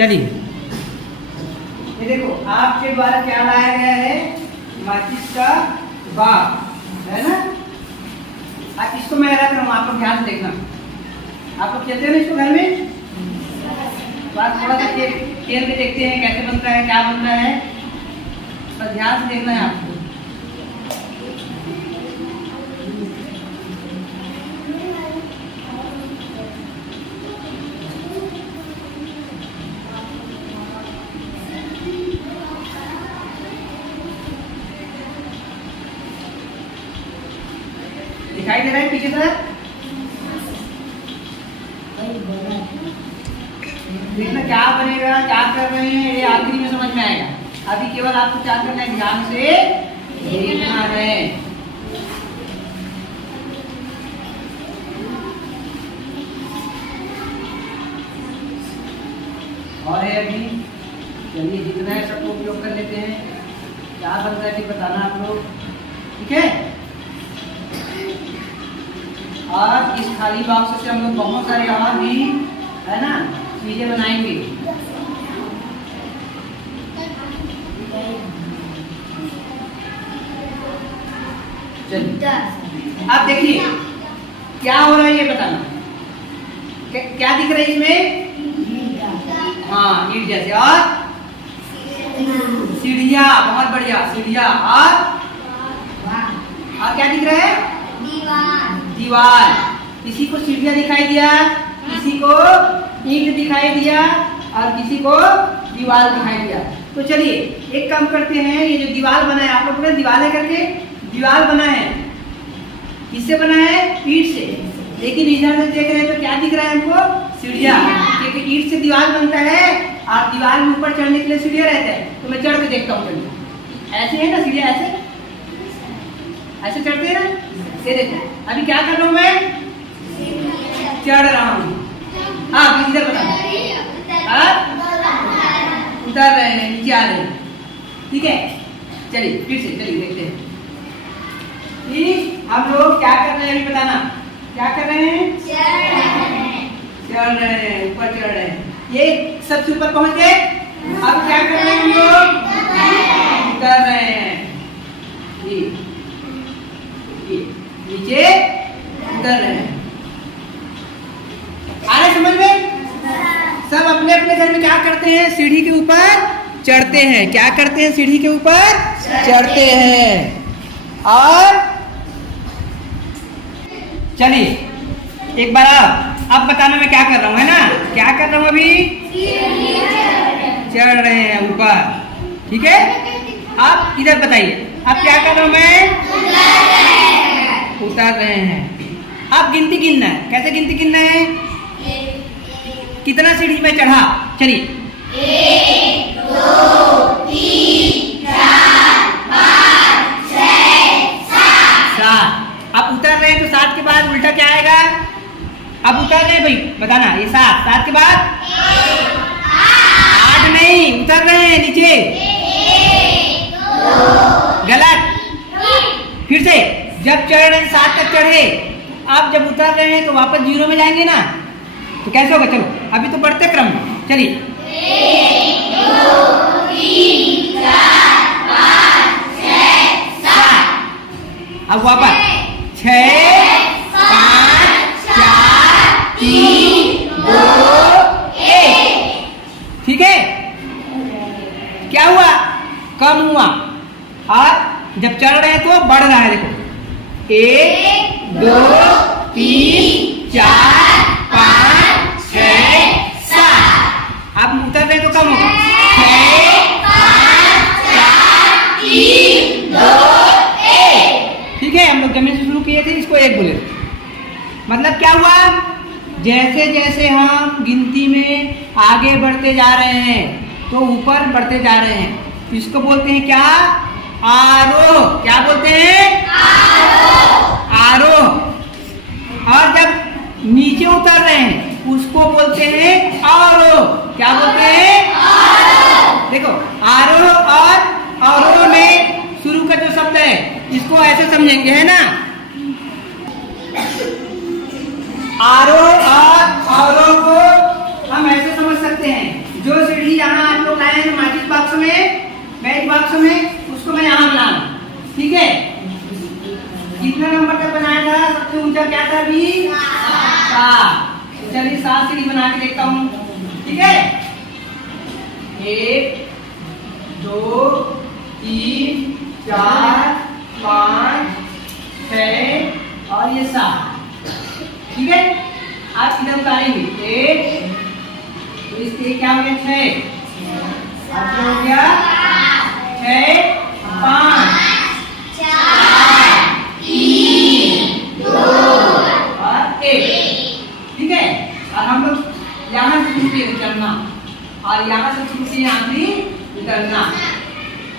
चलिए, ये देखो आपके द्वारा क्या लाया गया है, माचिस का बाग है ना। अब इसको मैं रख रहा हूँ, आप लोग ध्यान से देखना। आप लोग खेलते हैं ना इसको घर में, बात थोड़ा सा खेल के देखते हैं कैसे बनता है, क्या बनता है, बस ध्यान से देखना है आपको। दिखाई दे रहा है पीछे तरफ, देखना क्या बनेगा, क्या कर रहे हैं, ये आखिरी में समझ में आएगा। अभी केवल आपको क्या करना है, ध्यान से देखना है। और है अभी, चलिए जितना है सबको उपयोग कर लेते हैं। क्या बन रहा है कि बताना आप लोग, ठीक है। और इस खाली बॉक्स से हम लोग बहुत सारे और भी है ना चीजें बनाएंगे। चलिए अब देखिए क्या हो रहा है ये बताना। क्या दिख रहा है इसमें, हाँ ईंट जैसे, और सीढ़िया, बहुत बढ़िया सीढ़िया, और क्या दिख रहा है, दीवार। किसी को सीढ़ियाँ दिखाई दिया, किसी को ईंट दिखाई दिया, और किसी को दीवार दिखाई दिया। तो चलिए एक काम करते हैं, ये जो दीवार बना है, आप लोगों ने दीवार है करके दीवार बना है, किससे बना है, ईंट से। लेकिन इधर से देख रहे हैं तो क्या दिख रहा है हमको, सीढ़ियाँ, क्योंकि ईंट से दीवार बनता है और दीवार में ऊपर चढ़ने के लिए सीढ़ियाँ रहता है। तो मैं चढ़ के देखता हूँ, चलिए ऐसे है ना सीढ़ियाँ, ऐसे ऐसे चढ़ते हैं ना। ये देखो अभी क्या कर रहा हूँ मैं, चढ़ रहा हूँ। हाँ इधर बता, उतर रहे हैं, नीचे आ रहे हैं, ठीक है। चलिए फिर से चलिए देखते हैं कि हम लोग क्या कर रहे हैं, अभी बताना। क्या कर रहे हैं, चढ़ रहे हैं, ऊपर चढ़ रहे हैं। ये सबसे ऊपर पहुंच गए। अब क्या कर रहे हैं हम लोग, उतर रहे हैं, नीचे उतर रहे हैं। आ रहे समझ में, सब अपने अपने घर में क्या करते हैं, सीढ़ी के ऊपर चढ़ते हैं। क्या करते हैं, सीढ़ी के ऊपर चढ़ते हैं। और चलिए एक बार अब बताना मैं क्या कर रहा हूँ, है ना। क्या कर रहा हूँ अभी, चढ़ रहे हैं ऊपर, ठीक है। अब इधर बताइए, अब क्या कर रहा हूँ मैं, उतर रहे हैं। अब गिनती गिनना है, कैसे गिनती गिनना है, कितना सीढ़ी में चढ़ा, चलिए 1 2 3 4 5 6 7। अब उतर रहे हैं तो 7 के बाद उल्टा क्या आएगा, अब उतर रहे हैं भाई बताना, ये 7 के बाद 8 नहीं, उतर रहे हैं नीचे, 1 2 गलत। फिर से जब चढ़ रहे हैं 7 तक चढ़े, अब जब उतर रहे हैं तो वापस 0 में जाएंगे ना, तो कैसे होगा, चलो अभी तो बढ़ते क्रम में, चलिए 1 2 3 4 5 6 7। अब वापस 6 5 4 3 2 1, ठीक है। क्या हुआ, कम हुआ। और जब चढ़ रहे हैं तो बढ़ रहा है, देखो 1 2 3 4 5 6 7। अब उतर रहे तो कम होगा, 6 5 4 3 2 1, ठीक है। हम लोग जमीन से शुरू किए थे, इसको 1 बोले। मतलब क्या हुआ, जैसे जैसे हम गिनती में आगे बढ़ते जा रहे हैं तो ऊपर बढ़ते जा रहे हैं। इसको बोलते हैं क्या, आरोह। क्या बोलते हैं, आरोह। और जब नीचे उतर रहे हैं उसको बोलते हैं अवरोह। क्या बोलते हैं, आरोह। देखो आरोह और अवरोह में शुरू का जो शब्द है इसको ऐसे समझेंगे, है ना। आरोह और अवरोह को हम ऐसे समझ सकते हैं, जो बॉक्स में उसको मैं यहाँ बनाना, ठीक है। कितना नंबर तक बनाया था? सबसे ऊंचा क्या था अभी? 7। चलिए 7 सीढ़ी बना के देखता हूँ, ठीक है। 1 2 3 4 5 6 और ये 7, ठीक है। आप इधर उतारेंगे 1, तो इसके क्या हो गया? 6। अब क्या हो गया? 6 5 4 3 2 और 1, ठीक है। और हम लोग यहाँ से शुरू किए उतरना और यहाँ से शुरू किए आखिरी उतरना।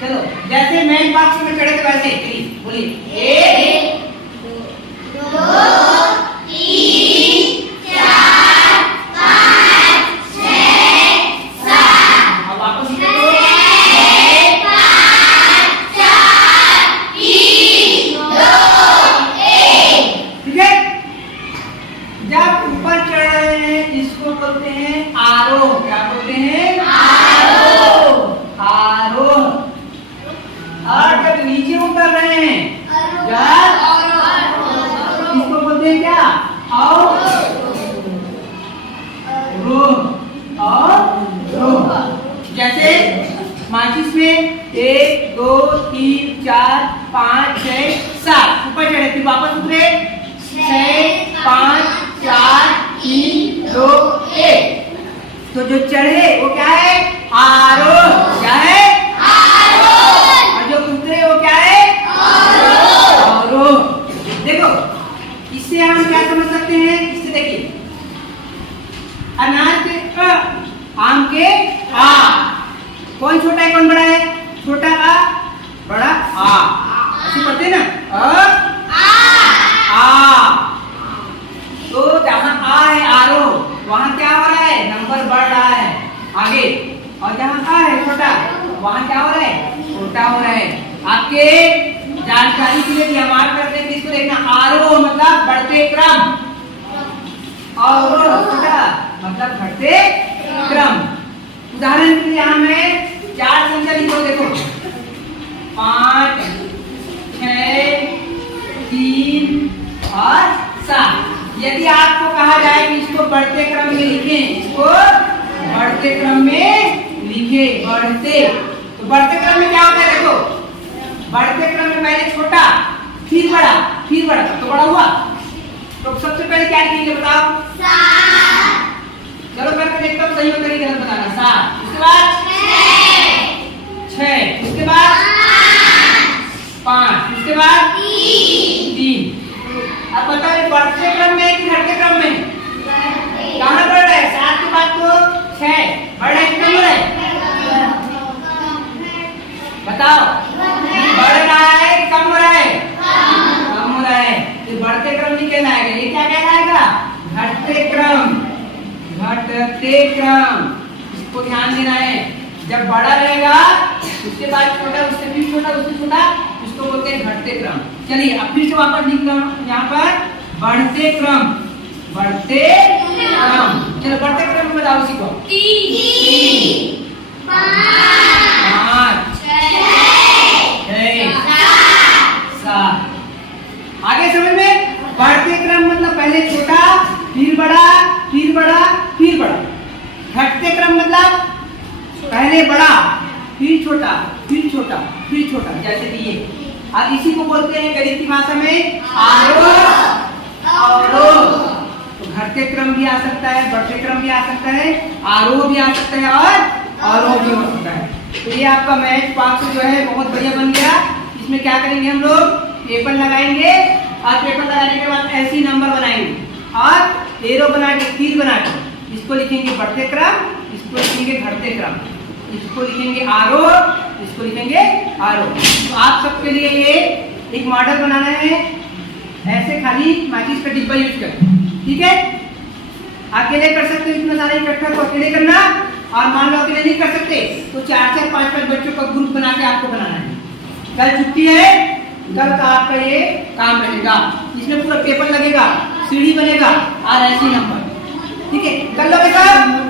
चलो जैसे मेन बॉक्स में चढ़े थे वैसे बोलिए 1 2 3 4 5 6 7। अब वापस 6 5 4 3 2 1। ठीक है। जब ऊपर चढ़ रहे हैं इसको बोलते हैं आरोह। क्या बोलते हैं? आरोह। और जब नीचे उतर रहे हैं इसको बोलते हैं क्या? अवरोह। जैसे माचिस में 1 2 3 4 5 6 7 ऊपर चढ़े फिर वापस उतरे 6 5 4 3 2 1। तो जो चढ़े वो क्या है? आरोह। क्या है? और जो उतरे वो क्या है? अवरोह। देखो इससे हम क्या समझ सकते हैं? इससे देखिए अनार के अ, आम के आ। कौन छोटा है कौन बड़ा है? छोटा आ बड़ा आ, ऐसे पढ़ते हैं ना? आ। तो जहाँ आ है आरोह वहाँ क्या हो रहा है? नंबर बढ़ रहा है आगे। और जहाँ आ है छोटा वहाँ क्या हो रहा है? छोटा हो रहा है। आपके जानकारी के लिए व्यवहार करते हैं किसको देखना? आरोह मतलब बढ़ते क्रम, अवरोह छोटा मतलब घटते क्रम। उदाहरण के लिए यहाँ मैं 4 संख्या लिखो, देखो 5 6 3 और 7। यदि आपको कहा जाए कि इसको बढ़ते क्रम में लिखें, इसको बढ़ते क्रम में लिखे, बढ़ते, तो बढ़ते क्रम में क्या होता है? देखो बढ़ते क्रम में पहले छोटा फिर बड़ा फिर बड़ा, तो बड़ा हुआ। तो सबसे पहले क्या लिखेंगे बताओ? 7। चलो करके देखता हूँ सही होता है गलत बताना। 7, उसके बाद 6, उसके बाद 5, उसके बाद 3। अब बताओ बढ़ते क्रम में कि घटते क्रम में? कहाँ बढ़ रहा है? 7 के बाद तो 6 बढ़ रहा है कि कम हो रहा है? बताओ बढ़ रहा है कि कम हो रहा है? कम हो रहा है। ये बढ़ते क्रम नहीं कहलाएगा, ये क्या कहलाएगा? घटते क्रम। घटते क्रम, इसको ध्यान देना है। जब बड़ा रहेगा उसके बाद छोटा, उससे फिर छोटा, उससे छोटा, उसको बोलते हैं घटते क्रम। चलिए अब फिर से वापस लिख रहा हूँ यहाँ पर बढ़ते क्रम। बढ़ते क्रम, चलो बढ़ते क्रम में बताओ उसी को। 3 5 6 7। आगे समझ में? बढ़ते क्रम मतलब पहले छोटा फिर बड़ा फिर बड़ा फिर बड़ा। घटते क्रम मतलब पहले बड़ा फिर छोटा फिर छोटा फिर छोटा, जैसे कि ये। और इसी को बोलते हैं गणित की भाषा में आरोह अवरोह। तो घटते क्रम भी आ सकता है, बढ़ते क्रम भी आ सकता है, आरोह भी आ सकता है और अवरोह भी हो सकता है। तो ये आपका मैथ 500 जो है बहुत बढ़िया बन गया। इसमें क्या करेंगे हम लोग? पेपर लगाएंगे और पेपर लगाने के बाद ऐसे नंबर बनाएंगे और एरो बना के तीर बना के इसको लिखेंगे बढ़ते क्रम, इसको लिखेंगे घटते क्रम, इसको लिखेंगे आरोह, इसको लिखेंगे आरोह। तो आप सबके लिए ये एक मॉडल बनाना है। ऐसे खाली माचिस का डिब्बा यूज कर, ठीक है? अकेले कर सकते हो इतना सारा इकट्ठा, तो अकेले करना। और मान लो अकेले नहीं कर सकते तो 4 5 बच्चों का ग्रुप बना के आपको बनाना है। कल छुट्टी है, कल का आपका ये काम रहेगा। इसमें पूरा पेपर लगेगा, सीढ़ी बनेगा और ऐसे नंबर, ठीक है? कर लोगे सब?